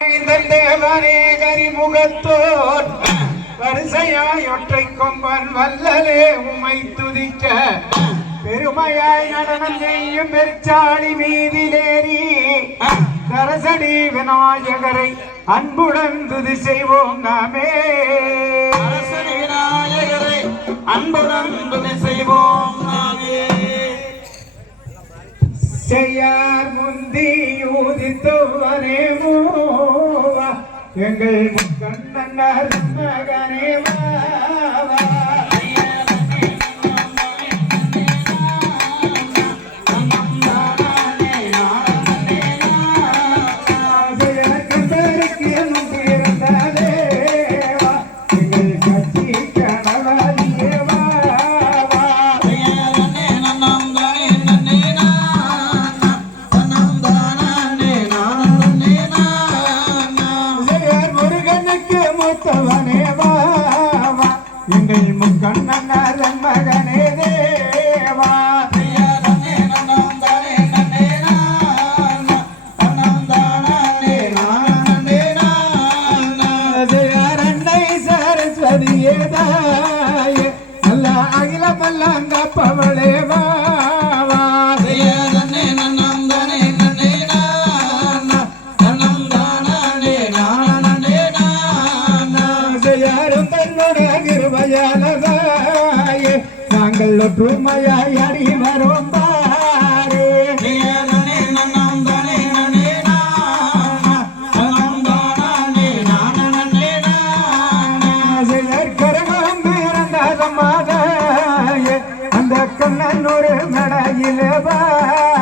தேவனே கரிமுகத்தோர். வரிசையாய் ஒற்றை கொம்பன் வல்லலே உமை துதிக்க. பெருமையாய் நடனம் செய்யும் பெருச்சாளி மீதிலேறி. நரசடி விநாயகரை அன்புடன் துதி செய்வோம் நாமே. அரசன் விநாயகரை அன்புடன் துணை செய்வோம் நாமே. செய்யார் முந்தி ஊதித்தோவனே எங்கள் கண்ணன்னார் மகனே எங்கள் மகனே தேவா. சேர் யாரும் தன்னுடைய கிருபையாலதாயே நாங்கள் ஒற்றுமையாய் அடி வரும் பாரே கரகம் பிறந்த மாதாயே அந்த கண்ணன் ஒரு மடையில் பாரே